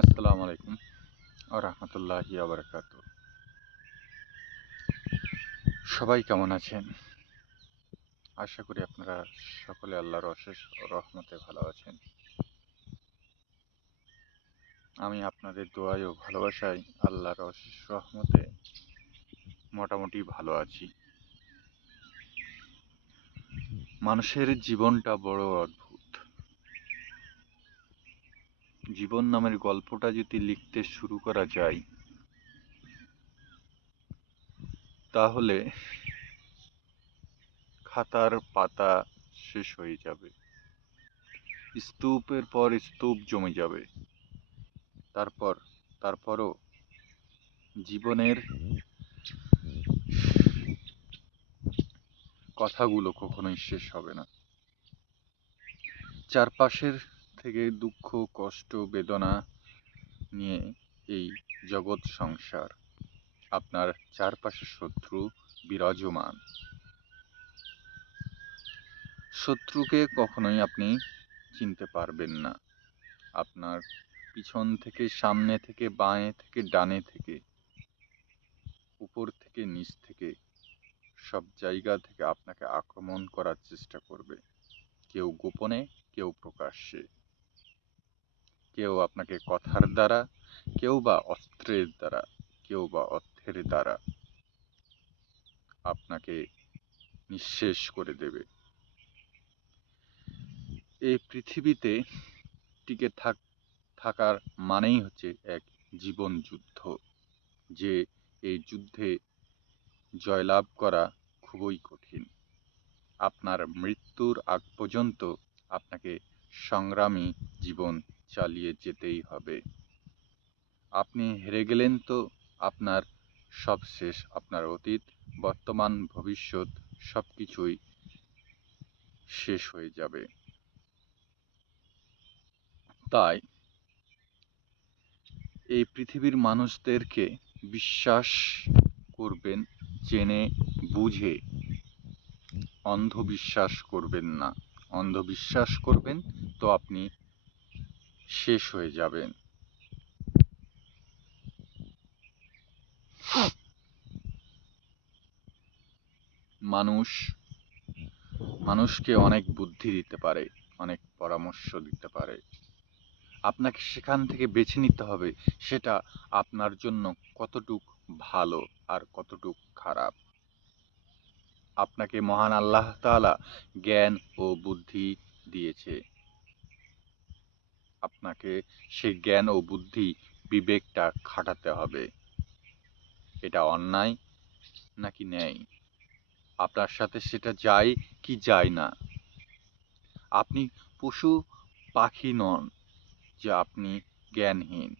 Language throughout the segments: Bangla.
আসসালামু আলাইকুম ওয়া রাহমাতুল্লাহি ওয়া বারাকাতুহু। সবাই কেমন আছেন? আশা করি আপনারা সকলে আল্লাহর অশেষ রহমতে ভালো আছেন। আমি আপনাদের দোয়ায় ও ভালোবাসায় আল্লাহর অশেষ রহমতে মোটামুটি ভালো আছি। মানুষের জীবনটা বড় অদ্ভুত। জীবন নামের গল্পটা যদি লিখতে শুরু করা যায়, তাহলে খাতার পাতা শেষ হয়ে যাবে। স্তূপের পর স্তূপ জমে যাবে। তারপরও জীবনের কথাগুলো কখনোই শেষ হবে না। চারপাশের থেকে দুঃখ, কষ্ট, বেদনা নিয়ে এই জগৎ সংসার। আপনার চারপাশে শত্রু বিরাজমান। শত্রুকে কখনোই আপনি চিনতে পারবেন না। আপনার পিছন থেকে, সামনে থেকে, বাঁয়ে থেকে, ডানে থেকে, উপর থেকে, নিচ থেকে, সব জায়গা থেকে আপনাকে আক্রমণ করার চেষ্টা করবে। কেউ গোপনে, কেউ প্রকাশ্যে। কেউ আপনাকে কথার দ্বারা, কেউ বা অস্ত্রের দ্বারা, কেউ বা অর্থের দ্বারা আপনাকে নিঃশেষ করে দেবে। এই পৃথিবীতে টিকে থাকার মানেই হচ্ছে এক জীবন যুদ্ধ, যে এই যুদ্ধে জয়লাভ করা খুবই কঠিন। আপনার মৃত্যুর আগ পর্যন্ত আপনাকে সংগ্রামী জীবন চালিয়ে যেতেই হবে। আপনি হেরে গেলেন তো আপনার সব শেষ। আপনার অতীত, বর্তমান, ভবিষ্যৎ সবকিছুই শেষ হয়ে যাবে। তাই এই পৃথিবীর মানুষদেরকে বিশ্বাস করবেন জেনে বুঝে। অন্ধবিশ্বাস করবেন না। অন্ধবিশ্বাস করবেন তো আপনি শেষ হয়ে যাবেন। মানুষকে অনেক বুদ্ধি দিতে পারে, অনেক পরামর্শ দিতে পারে। আপনাকে সেখান থেকে বেছে নিতে হবে সেটা আপনার জন্য কতটুক ভালো আর কতটুক খারাপ। আপনাকে মহান আল্লাহ তাআলা জ্ঞান ও বুদ্ধি দিয়েছে। আপনাকে সেই জ্ঞান ও বুদ্ধি, বিবেকটা খাটাতে হবে। এটা অন্যায় নাকি ন্যায়, আপনার সাথে সেটা যায় কি যায় না। আপনি পশু পাখি নন যে আপনি জ্ঞানহীন।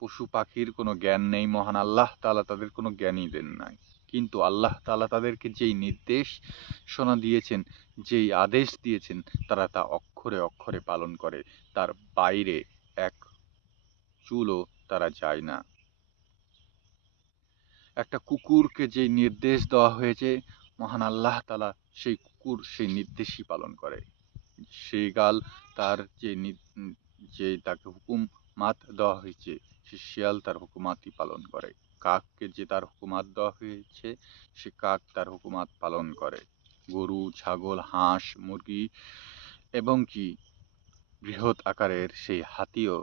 পশু পাখির কোনো জ্ঞান নেই, মহান আল্লাহ তাআলা তাদের কোনো জ্ঞানই দেন নাই। কিন্তু আল্লাহ তাআলা তাদেরকে যেই নির্দেশনা দিয়েছেন, যেই আদেশ দিয়েছেন, তারা তা অক্ষরে অক্ষরে পালন করে। তার বাইরে এক চুলও তারা যায় না। একটা কুকুরকে যে নির্দেশ দেওয়া হয়েছে, মহান আল্লাহ তাআলা সেই কুকুর সেই নির্দেশই পালন করে। শৃগাল তার যে তাকে হুকুমাত দেওয়া হয়েছে, সে শিয়াল তার হুকুমাতই পালন করে। কাককে যে তার হুকুমাত দেওয়া হয়েছে, সে কাক তার হুকুমাত পালন করে। গরু, ছাগল, হাঁস, মুরগি এবং কি বৃহৎ আকারের সেই হাতিও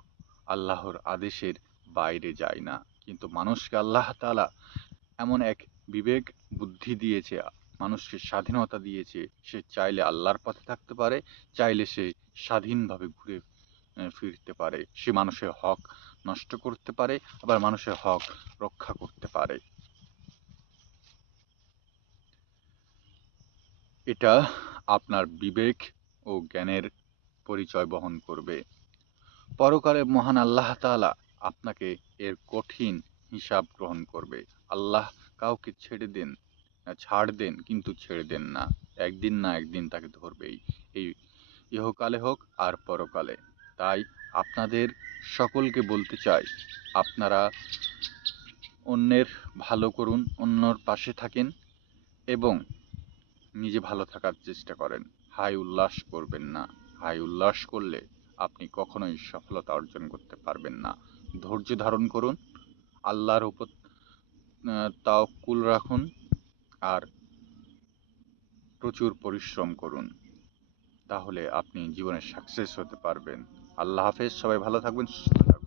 আল্লাহর আদেশের বাইরে যায় না। কিন্তু মানুষকে আল্লাহ তাআলা এমন এক বিবেক বুদ্ধি দিয়েছে, মানুষকে স্বাধীনতা দিয়েছে। সে চাইলে আল্লাহর পথে থাকতে পারে, চাইলে সে স্বাধীনভাবে ঘুরে ফিরতে পারে। সে মানুষের হক নষ্ট করতে পারে, আবার মানুষের হক রক্ষা করতে পারে। এটা আপনার বিবেক ও জ্ঞানের পরিচয় বহন করবে। পরকালে মহান আল্লাহ তাআলা আপনাকে এর কঠিন হিসাব গ্রহণ করবে। আল্লাহ কাউকে ছাড় দেন কিন্তু ছেড়ে দেন না। একদিন না একদিন তাকে ধরবেই, এই ইহকালে হোক আর পরকালে। তাই আপনাদের সকলকে বলতে চাই, আপনারা অন্যের ভালো করুন, অন্যর পাশে থাকেন এবং নিজে ভালো থাকার চেষ্টা করেন। হাই উল্লাস করবেন না। হাই উল্লাস করলে আপনি কখনোই সফলতা অর্জন করতে পারবেন না। ধৈর্য ধারণ করুন, আল্লাহর উপর তাওয়াক্কুল রাখুন, আর প্রচুর পরিশ্রম করুন। তাহলে আপনি জীবনে সাকসেস হতে পারবেন। আল্লাহ হাফেজ, সবাই ভালো থাকবেন, সুস্থ থাকবেন।